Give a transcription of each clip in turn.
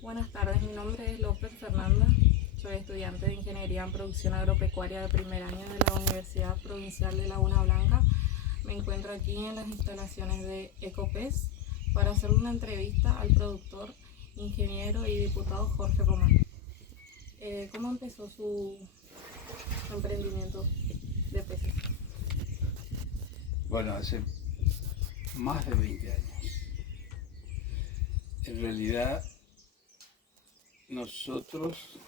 Buenas tardes, mi nombre es López Fernanda, soy estudiante de Ingeniería en Producción Agropecuaria de primer año de la Universidad Provincial de Laguna Blanca. Me encuentro aquí en las instalaciones de Ecopez para hacer una entrevista al productor, ingeniero y diputado Jorge Román. ¿Cómo empezó su emprendimiento de peces? Bueno, hace más de 20 años. En realidad, nosotros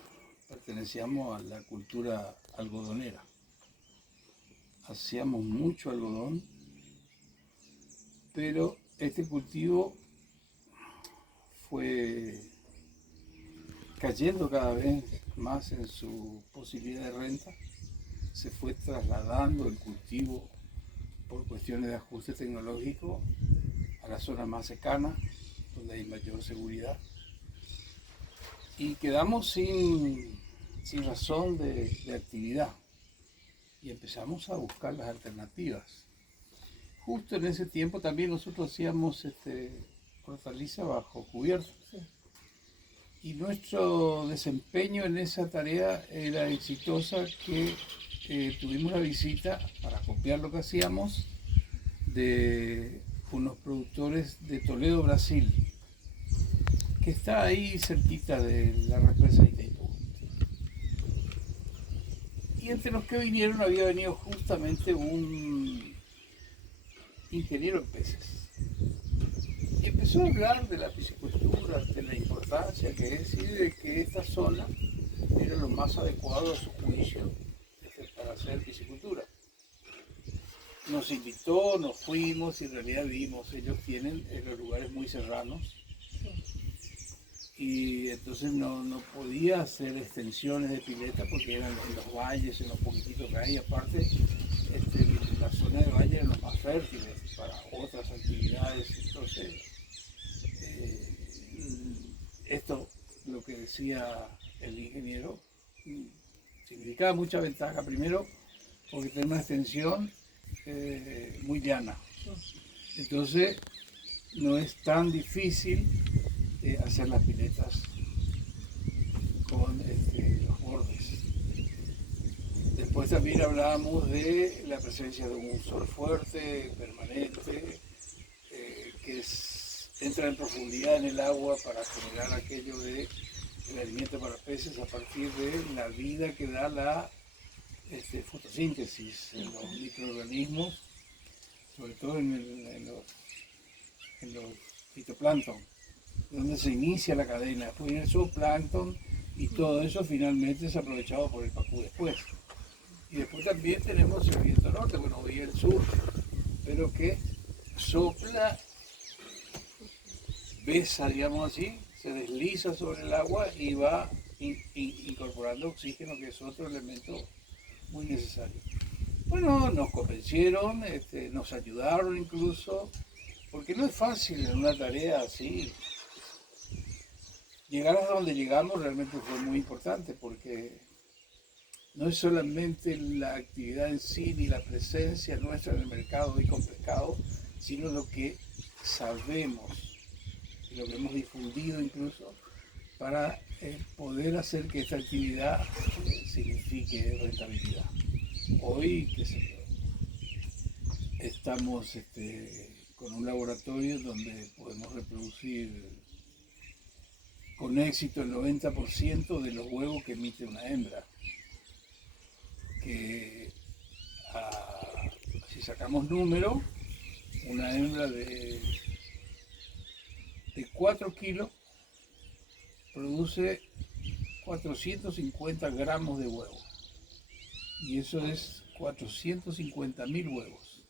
pertenecíamos a la cultura algodonera. Hacíamos mucho algodón, pero este cultivo fue cayendo cada vez más en su posibilidad de renta. Se fue trasladando el cultivo por cuestiones de ajuste tecnológico a la zona más cercana, donde hay mayor seguridad. Y quedamos sin razón de actividad y empezamos a buscar las alternativas. Justo en ese tiempo también nosotros hacíamos hortaliza bajo cubierta. Sí. Y nuestro desempeño en esa tarea era exitosa, que tuvimos la visita, para copiar lo que hacíamos, de unos productores de Toledo, Brasil, que está ahí cerquita de la represa de Itaipú. Y entre los que vinieron había venido justamente un ingeniero en peces. Y empezó a hablar de la piscicultura, de la importancia que es, y de que esta zona era lo más adecuado a su juicio para hacer piscicultura. Nos invitó, nos fuimos y en realidad vimos, ellos tienen los lugares muy serranos. Y entonces no podía hacer extensiones de pileta porque eran en los valles, en los poquititos que hay. Aparte, la zona de valle eran los más fértiles para otras actividades. Entonces, esto, lo que decía el ingeniero, significaba mucha ventaja. Primero, porque tiene una extensión muy llana. Entonces, no es tan difícil hacer las piletas con los bordes. Después también hablábamos de la presencia de un sol fuerte, permanente, que entra en profundidad en el agua para generar aquello de el alimento para peces a partir de la vida que da la fotosíntesis en los microorganismos, sobre todo en los fitoplancton, donde se inicia la cadena. Después viene el zooplancton y todo eso finalmente es aprovechado por el pacú después. Y después también tenemos el viento norte, bueno, hoy el sur, pero que sopla, besa, digamos así, se desliza sobre el agua y va incorporando oxígeno, que es otro elemento muy necesario. Bueno, nos convencieron, nos ayudaron incluso, porque no es fácil en una tarea así. Llegar a donde llegamos realmente fue muy importante, porque no es solamente la actividad en sí ni la presencia nuestra en el mercado y con pescado, sino lo que sabemos y lo que hemos difundido incluso para poder hacer que esta actividad signifique rentabilidad. Hoy, qué sé yo, estamos con un laboratorio donde podemos reproducir con éxito el 90% de los huevos que emite una hembra. Que si sacamos número, una hembra de 4 kilos produce 450 gramos de huevo. Y eso es 450.000 huevos.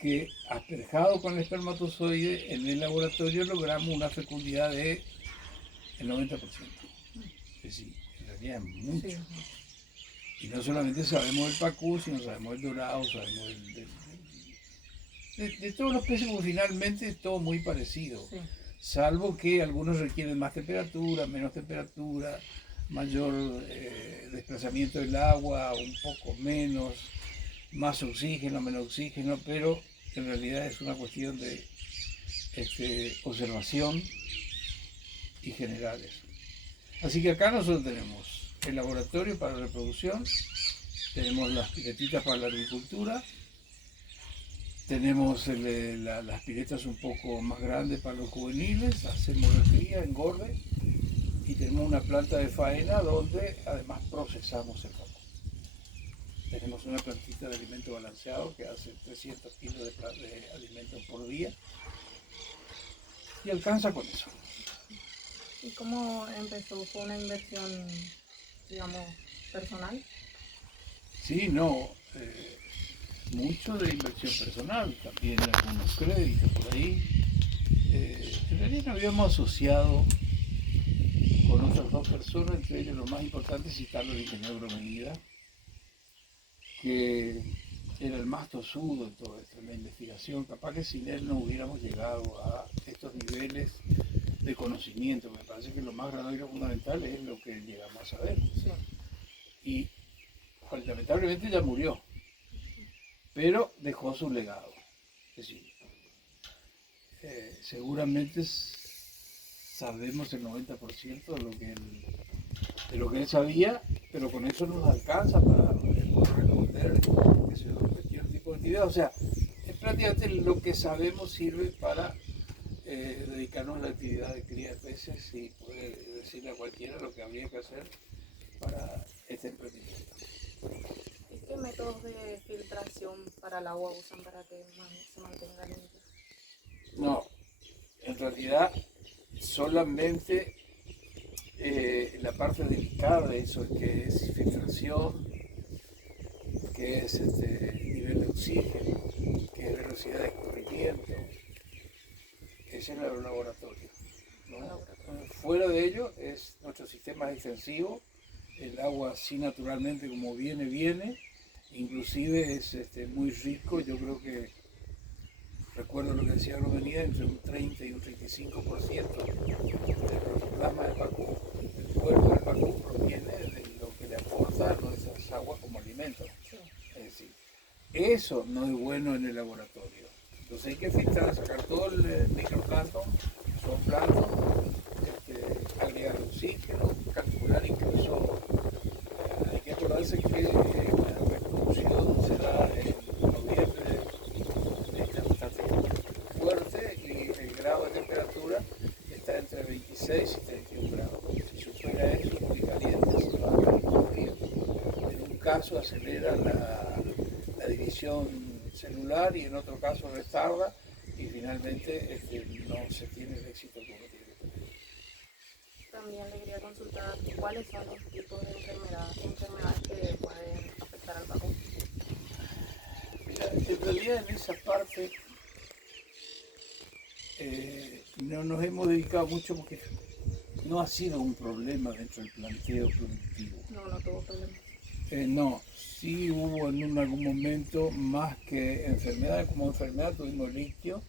Que asperjado con el espermatozoide en el laboratorio logramos una fecundidad del 90%. Es decir, en realidad es mucho. Sí. Y no solamente sabemos el pacú, sino sabemos el dorado, sabemos de todos los peces, porque finalmente es todo muy parecido. Sí. Salvo que algunos requieren más temperatura, menos temperatura, mayor desplazamiento del agua, un poco menos, más oxígeno, menos oxígeno, pero en realidad es una cuestión de observación y generales. Así que acá nosotros tenemos el laboratorio para la reproducción, tenemos las piletitas para la agricultura, tenemos las piletas un poco más grandes para los juveniles, hacemos la cría, engorde, y tenemos una planta de faena donde además procesamos el vacuno. Tenemos una plantita de alimento balanceado que hace 300 kilos de alimento por día y alcanza con eso. ¿Y cómo empezó? ¿Fue una inversión, digamos, personal? Sí, no, mucho de inversión personal, también algunos créditos por ahí. En realidad nos habíamos asociado con otras dos personas, entre ellos lo más importante es citarlo el ingeniero Bromedida, que era el más tosudo en toda esto, en la investigación. Capaz que sin él no hubiéramos llegado a estos niveles de conocimiento. Me parece que lo más grande y lo fundamental es lo que llegamos a saber. Sí. Y pues, lamentablemente ya murió, pero dejó su legado. Es decir, seguramente sabemos el 90% de lo que él sabía, pero con eso nos alcanza para responder cualquier tipo de actividad. O sea, es prácticamente lo que sabemos sirve para dedicarnos a la actividad de cría de peces y poder decirle a cualquiera lo que habría que hacer para este emprendimiento. ¿Y qué métodos de filtración para el agua usan para que se mantenga limpia? No, en realidad solamente la parte delicada de eso, que es filtración, que es nivel de oxígeno, que es velocidad de escurrimiento, ese es el laboratorio, ¿no? Fuera de ello es nuestro sistema extensivo, el agua así naturalmente como viene, inclusive es muy rico. Yo creo que recuerdo lo que decía Romenía, entre un 30 y un 35% del protoplasma del pacú, del cuerpo del pacú, proviene de lo que le aporta nuestras aguas como alimento. Es decir, eso no es bueno en el laboratorio. Entonces hay que filtrar, sacar todo el microplancton, zooplancton, agregar oxígeno, calcular incluso, hay que acordarse que la reproducción se da en noviembre, está bastante fuerte y el grado de temperatura está entre 26 y 31 grados. Si supera eso, es muy caliente, se va a morir. En un caso acelera la división celular y en otro caso retarda y finalmente no se tiene el éxito que uno tiene que tener. También le quería consultar cuáles son los tipos de enfermedades que pueden afectar al pacú. Mira, en realidad en esa parte no nos hemos dedicado mucho porque no ha sido un problema dentro del planteo productivo. No tuvo problema. No, sí hubo en algún momento más que enfermedades, como enfermedad tuvimos litio,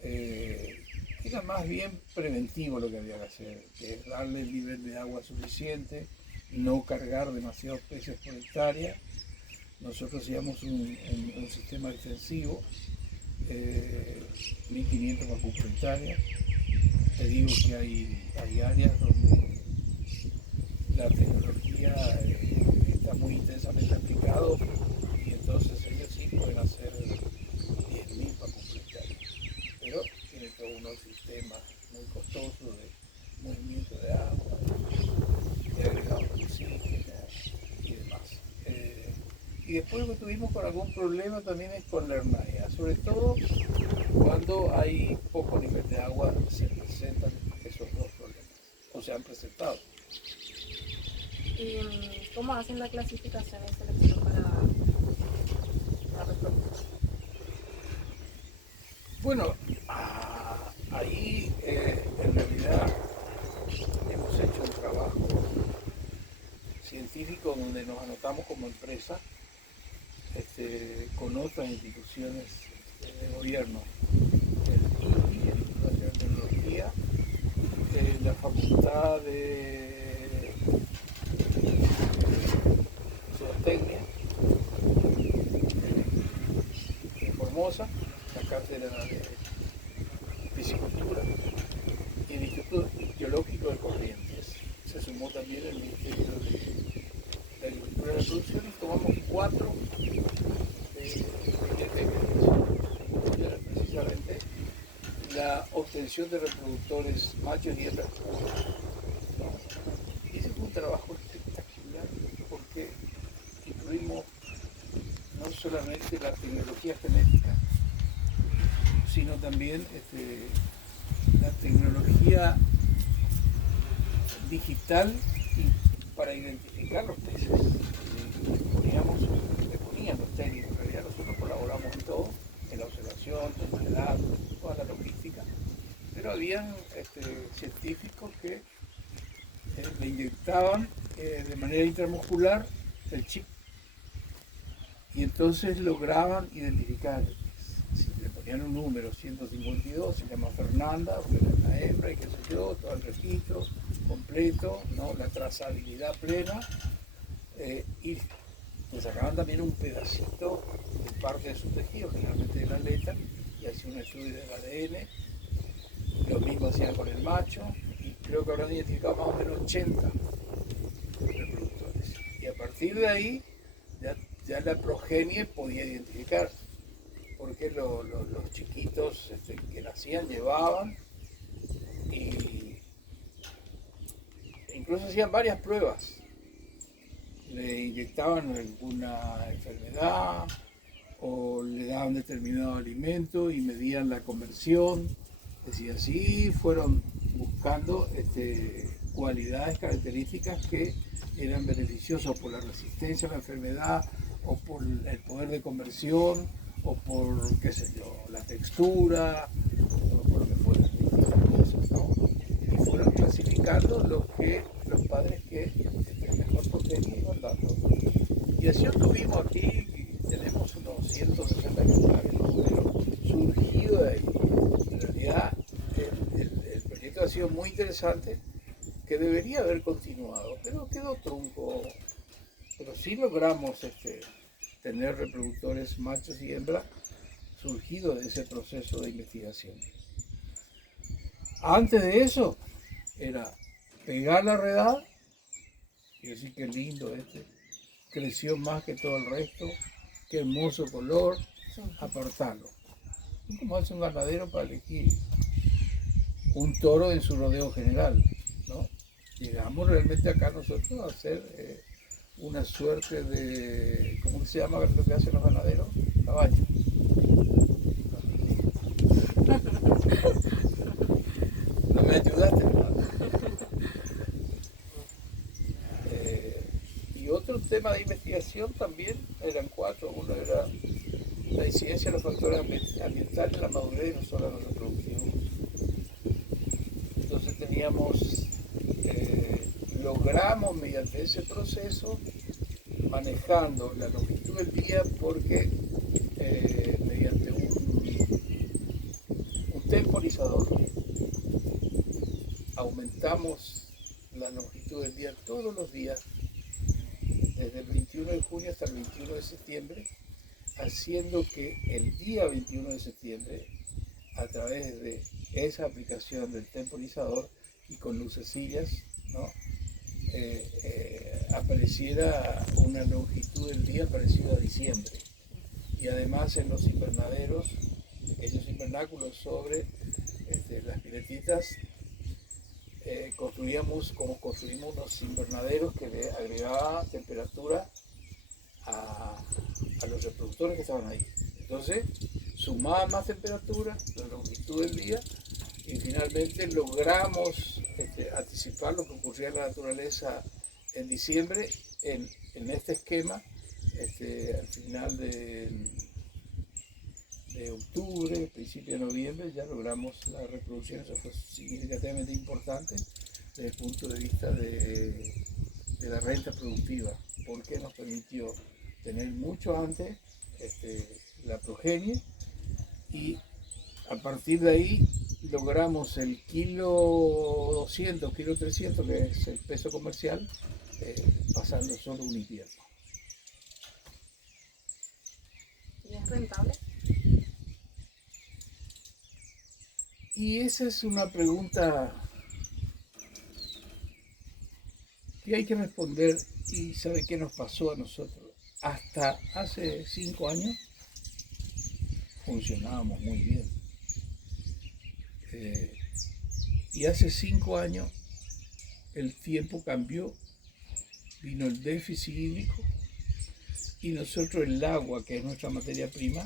era más bien preventivo lo que había que hacer, que es darle el nivel de agua suficiente, no cargar demasiados peces por hectárea. Nosotros hacíamos un sistema extensivo, 1500 pacú por hectárea. Te digo que hay áreas donde la tecnología está muy intensamente aplicado y entonces ellos sí pueden hacer 10.000 pacú por hectárea. Pero tiene todo unos sistemas muy costosos de movimiento de agua, de agregado de oxígeno y demás. Y después lo que tuvimos con algún problema también es con la hernaia, sobre todo cuando hay poco nivel de agua se presentan esos dos problemas, o se han presentado. ¿Y cómo hacen la clasificación y selección para la reproducción? Bueno, ahí en realidad hemos hecho un trabajo científico donde nos anotamos como empresa con otras instituciones de gobierno, el INI, el Instituto Nacional de Tecnología, la Facultad de Zootecnia de Formosa, la Cátedra de Piscicultura y el Instituto Geológico selección de reproductores machos y hembras. ¿No? Ese fue un trabajo espectacular porque incluimos no solamente la tecnología genética, sino también la tecnología digital para identificar los peces. Le ponían los técnicos, en realidad nosotros colaboramos en todo, en la observación, toma de datos, toda la logística, pero habían científicos que le inyectaban de manera intramuscular el chip y entonces lograban identificar. Si le ponían un número 152, se llama Fernanda, porque era una hembra y qué sé yo, todo el registro completo, ¿no? La trazabilidad plena, y le sacaban también un pedacito de parte de su tejido, generalmente de la aleta, y hacían un estudio del ADN. Lo mismo hacían con el macho, y creo que habrán identificado más o menos 80 reproductores. Y a partir de ahí, ya la progenie podía identificar, porque los chiquitos que nacían llevaban, y incluso hacían varias pruebas. Le inyectaban alguna enfermedad o le daban determinado alimento y medían la conversión. Es decir, así fueron buscando cualidades, características que eran beneficiosas por la resistencia a la enfermedad o por el poder de conversión o por, qué sé yo, la textura o por lo que fuera. ¿No? Y fueron clasificando los padres que mejor protegen iban dando. Y así tuvimos aquí, tenemos unos 160 ejemplares, pero surgido de ahí. En realidad el proyecto ha sido muy interesante, que debería haber continuado, pero quedó trunco. Pero sí logramos tener reproductores machos y hembras surgidos de ese proceso de investigación. Antes de eso era pegar la redada y decir qué lindo creció más que todo el resto, qué hermoso color, apartarlo. Es como hace un ganadero para elegir un toro en su rodeo general, ¿no? Llegamos realmente acá nosotros a hacer una suerte de, ¿cómo se llama lo que hacen los ganaderos? Caballo. No me ayudaste, hermano. Y otro tema de investigación también eran 4. Uno era la incidencia de los factores ambientales en la madurez y no solo en la reproducción. Entonces logramos mediante ese proceso, manejando la longitud del día, porque mediante un temporizador aumentamos la longitud del día todos los días, desde el 21 de junio hasta el 21 de septiembre, haciendo que el día 21 de septiembre, a través de esa aplicación del temporizador y con lucecillas, ¿no? Apareciera una longitud del día parecida a diciembre. Y además en los invernaderos, esos invernáculos sobre las piletitas, construimos unos invernaderos que le agregaban temperatura a los reproductores que estaban ahí. Entonces sumaban más temperatura, la longitud del día, y finalmente logramos anticipar lo que ocurría en la naturaleza en diciembre en este esquema. Al final de octubre, principio de noviembre, ya logramos la reproducción. Eso fue significativamente importante desde el punto de vista de la renta productiva, porque nos permitió tener mucho antes la progenie, y a partir de ahí logramos el kilo 200, kilo 300, que es el peso comercial, pasando solo un invierno. ¿Y es rentable? Y esa es una pregunta que hay que responder. Y ¿sabe qué nos pasó a nosotros? Hasta hace 5 años funcionábamos muy bien. Y hace 5 años el tiempo cambió, vino el déficit hídrico y nosotros el agua, que es nuestra materia prima,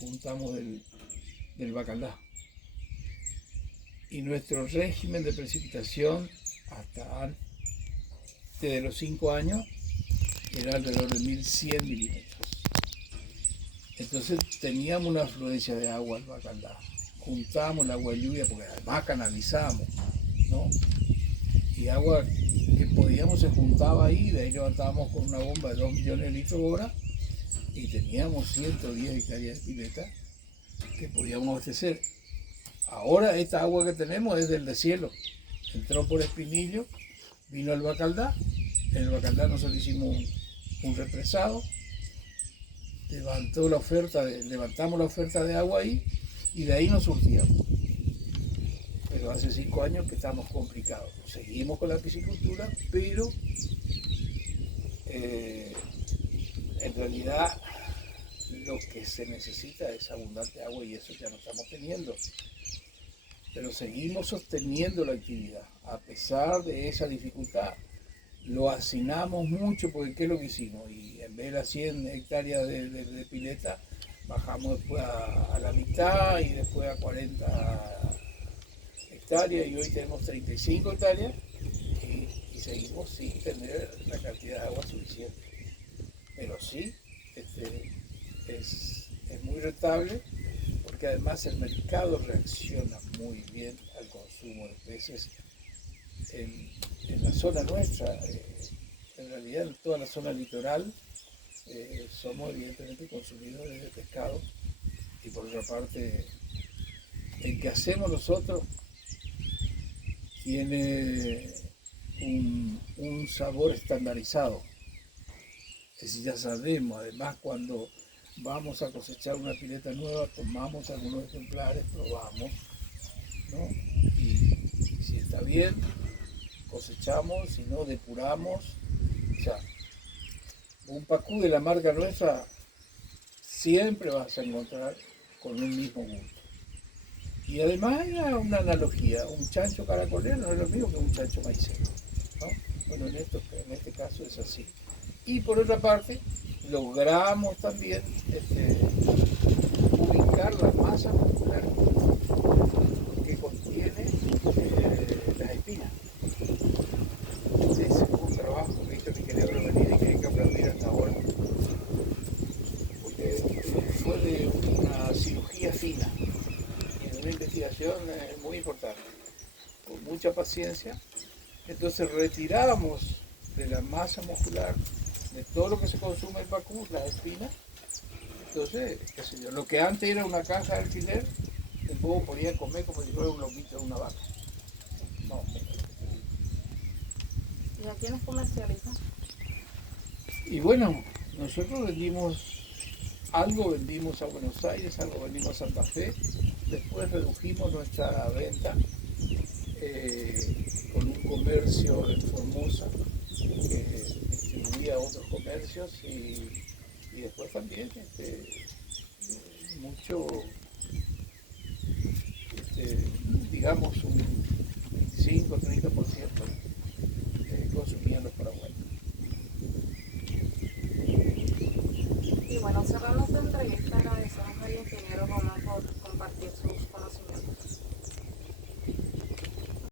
juntamos del Bacaldá. Y nuestro régimen de precipitación hasta antes de los 5 años era alrededor de 1100 milímetros. Entonces teníamos una afluencia de agua al Bacaldá. Juntábamos el agua de lluvia porque además canalizamos, ¿no? Y agua que podíamos se juntaba ahí, de ahí levantábamos con una bomba de 2 millones de litros hora y teníamos 110 hectáreas de pileta que podíamos abastecer. Ahora esta agua que tenemos es del deshielo. Entró por Espinillo, vino al Bacaldá. En el Bacaldá nosotros hicimos un represado, levantamos la oferta de agua ahí y de ahí nos surtíamos. Pero hace 5 años que estamos complicados. Seguimos con la piscicultura, pero en realidad lo que se necesita es abundante agua y eso ya no estamos teniendo. Pero seguimos sosteniendo la actividad. A pesar de esa dificultad, lo hacinamos mucho porque ¿qué es lo que hicimos? Y en vez de las 100 hectáreas de pileta, bajamos después a la mitad y después a 40 hectáreas y hoy tenemos 35 hectáreas y seguimos sin tener la cantidad de agua suficiente. Pero sí, es muy rentable porque además el mercado reacciona muy bien al consumo de peces en la zona nuestra. En realidad en toda la zona litoral somos evidentemente consumidores de pescado y por otra parte el que hacemos nosotros tiene un sabor estandarizado. Es decir, ya sabemos, además cuando vamos a cosechar una pileta nueva, tomamos algunos ejemplares, probamos, ¿no? Y si está bien, cosechamos, si no, depuramos. O sea, un pacú de la marca nuestra siempre vas a encontrar con un mismo gusto. Y además hay una analogía, un chancho caracolero no es lo mismo que un chancho maicero, ¿no? Bueno, en este caso es así. Y por otra parte, logramos también ubicar la masa muscular que contiene las espinas. Ese es un trabajo que hizo mi querido venir y que hay que aplaudir hasta ahora. Porque fue de una cirugía fina y de una investigación muy importante, con mucha paciencia. Entonces retiramos de la masa muscular de todo lo que se consume el pacú, las espinas. Entonces, qué sé yo, lo que antes era una caja de alfiler, el bobo podía comer como si fuera un lomito de una vaca. No. ¿Y a quiénes comercializan? Y bueno, nosotros vendimos a Buenos Aires, algo vendimos a Santa Fe, después redujimos nuestra venta con un comercio en Formosa que distribuía a otros comercios y después también mucho, digamos un 25-30% consumían los paraguayos. Y bueno, cerrando esta entrevista, agradecemos al ingeniero Román por